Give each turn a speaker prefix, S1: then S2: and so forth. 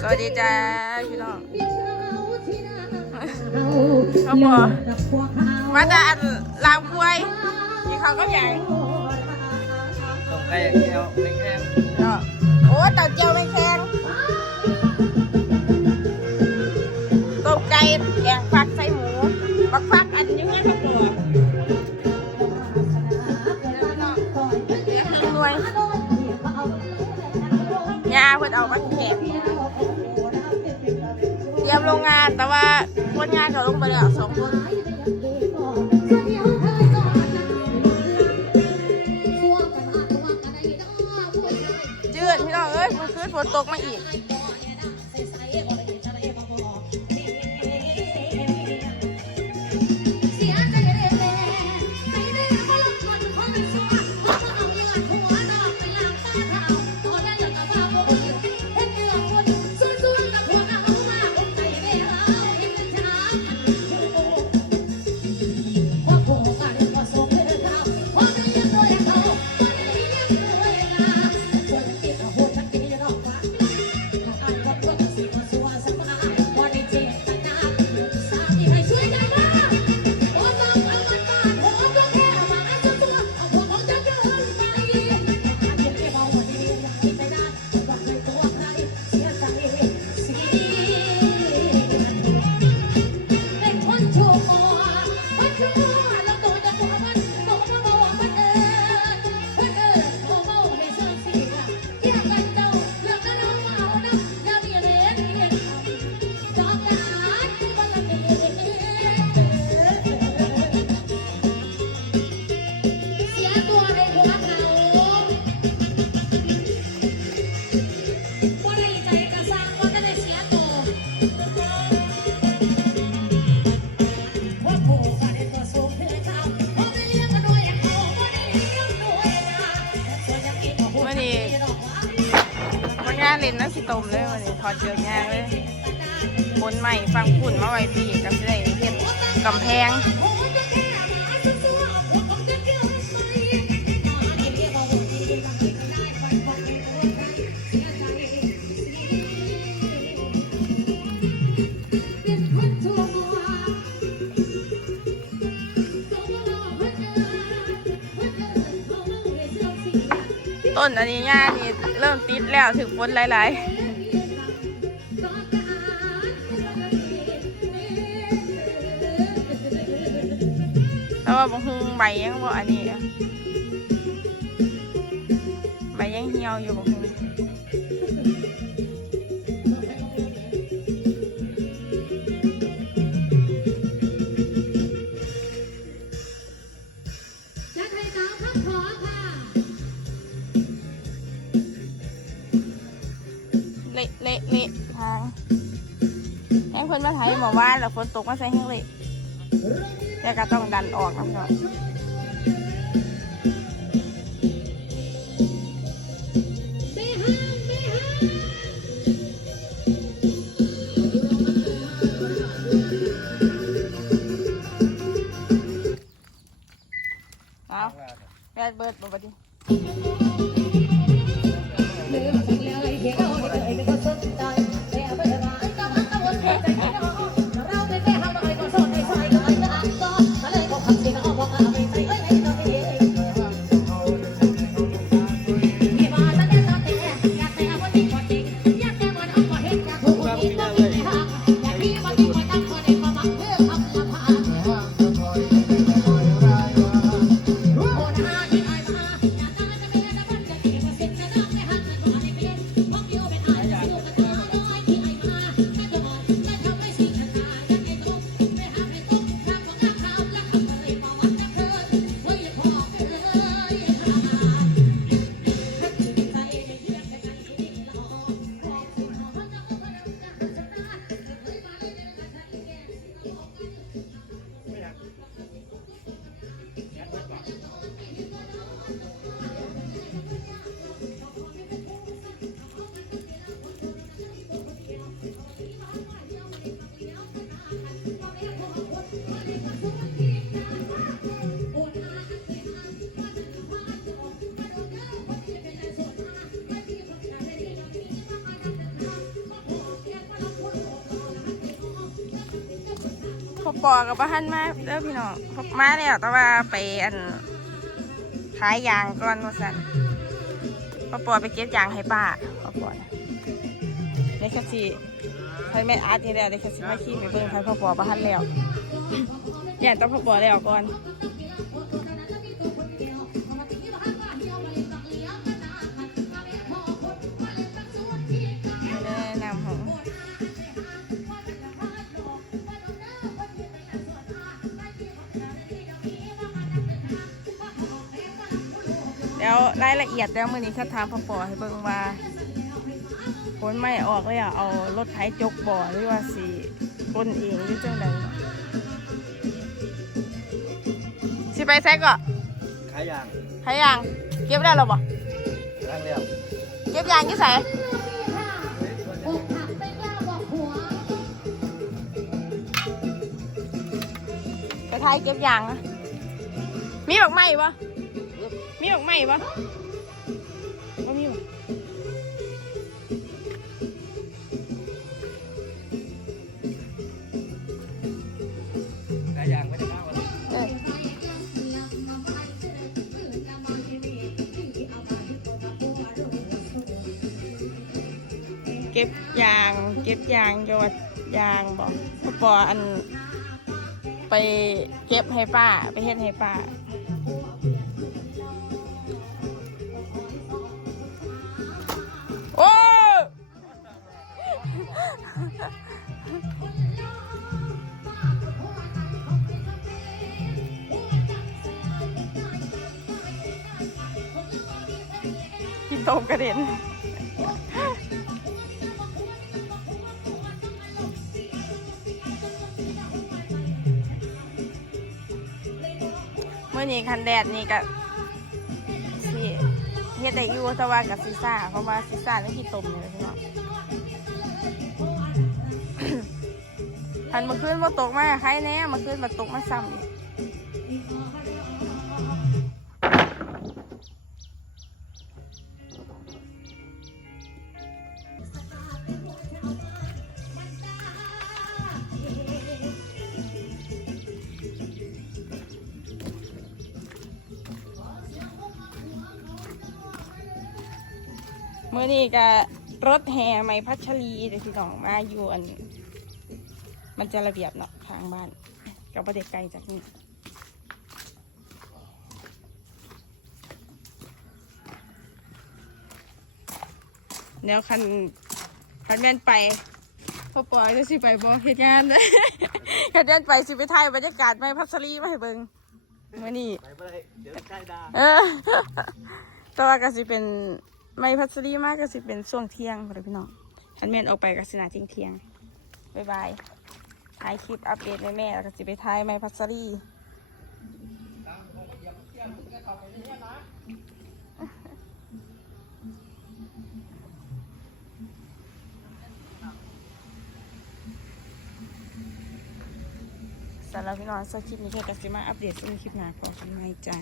S1: สวัสดีจ้าพี่น้องเขาบอกมาจากอันลามกล้วยมีเขาก็ใหญ่
S2: ตรงไก่เดียวแข็ง
S1: เนาะโอ้เต่าเจียวไม่แข็ง รงงาน แต่ว่าคนงานเขาลงไปแล้วสองคนจืดพี่น้องเอ้ยมันคืนฝนตกมาอีก
S3: เล่นน้ำ
S1: สิตมเลยวันนี้ถอดเชือกยางเลยบนใหม่ฟังฝุ่นมาไว้ปีกับสิได้เห็ดกำแพง
S3: โอ้ยจะแค่หมาซัวๆเอาของจะเกินไปหมาที่เรียกว่าโหดดีบางทีก็ได้ไปบ่ได้โดนใครเสียใจเป็นคนชั่ว
S1: ต้นอันนี้หญ้านี่ เริ่มติดแล้วถึงฝนหลายๆแต่ว่าบางฮุงใบยังบ่อันนี้ใบยังเหี่ยวอยู่บางฮุง ทางแห้งเพิ่นมาไทยหมู่านแล้วฝนตกมาใส่แห้งเลยแต่ก็ต้องดันออกน้ำก่อน ป
S3: อกับบ้า
S1: นมาเด้อพี่น้องพบมาแล้วแต่ว่าไปอันขายยางก่อนว่าสันปอปอไปเก็บยางให้ป้าปอปอนะเด็กแค่สิใครแม่อาร์ตที่แล้วเด็กแค่สิมาขี่ไปเบิ่งใครปอปอบ้านแล้วอย่างต้องปอปอแล้วก่อน รายละเอียดแล้วมื่อนี้ข้าถามพ่อปอให้เบิ่งว่าผลไม่ออกเลยอะเอารถไถจกบ่อหรือว่าสีก้นเองหรือจังไดสิไปแซกก็
S2: ขายยาง
S1: ไถยยาง เก็บได้หรอบ่
S2: ล้างแล้ว
S1: เก็บยางยี่ใส่ไปไทยเก็บยางนะมีดอกไม้ปะมีดอกไม้ปะ ก็บยาง เก็บยางยอดยางบอกพ่อปออัน ไปเก็บให้ป้า ไปเฮ็ดให้ป้าโอ้ที่โตมกระเด็น มื่อนี้คันแดดนี่ก็สิเฮ็ดได้อยู่แต่ว่ากับซีซ่าเพราะว่าซีซ่านี่ที่ต้มเลยพี่น้องทันมาขึ้นมาตกมาใครแน่มาขึ้นมาตกมาซ้ำอีก เมื่อนี้ก็รถแห่ไหมพัชรีเดี๋ยวพี่น้องมาอยู่อัน มันจะระเบียบเนาะทางบ้านกับประเด็กไกลจากนี่แล้วคันคันแม่นไปพอปล่อยจะสิไปบ่เหตุงานเลยคันแม่นไปสิไปถ่ายบรรยากาศไหมพัชรีมาให้เบิ่งเมื่อนี้
S2: ไปไปเลยเดี๋ยวใกล้ดา
S1: เออแต่ว่าก็สิเป็น ไม่พัสดีมากก็สิเป็นช่วงเที่ยงพอดีพี่น้องฉันเมียนออกไปก็สินาเที่ยงเที่ยงบ๊ายบายถ่ายคลิปอัปเดตแม่แม่แล้วก็สิไปถ่ายไม่พัสดีสำหรับพี่น้องสักคลิปนี้แค่กสิมาอัปเดตซึ่งคลิปหน้าพอกันไหมจ้า